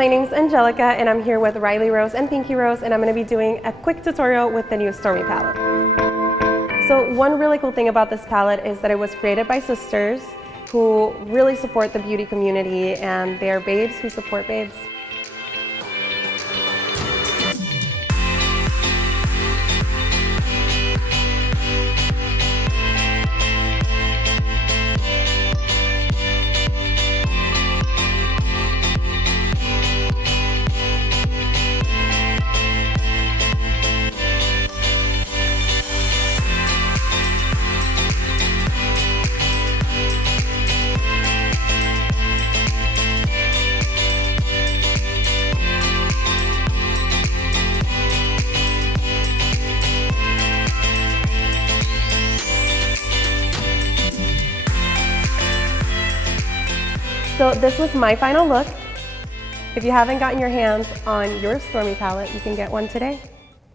my name's Angelica and I'm here with Riley Rose and Pinky Rose, and I'm going to be doing a quick tutorial with the new Stormy palette. So one really cool thing about this palette is that it was created by sisters who really support the beauty community, and they are babes who support babes. So this was my final look. If you haven't gotten your hands on your Stormy palette, you can get one today.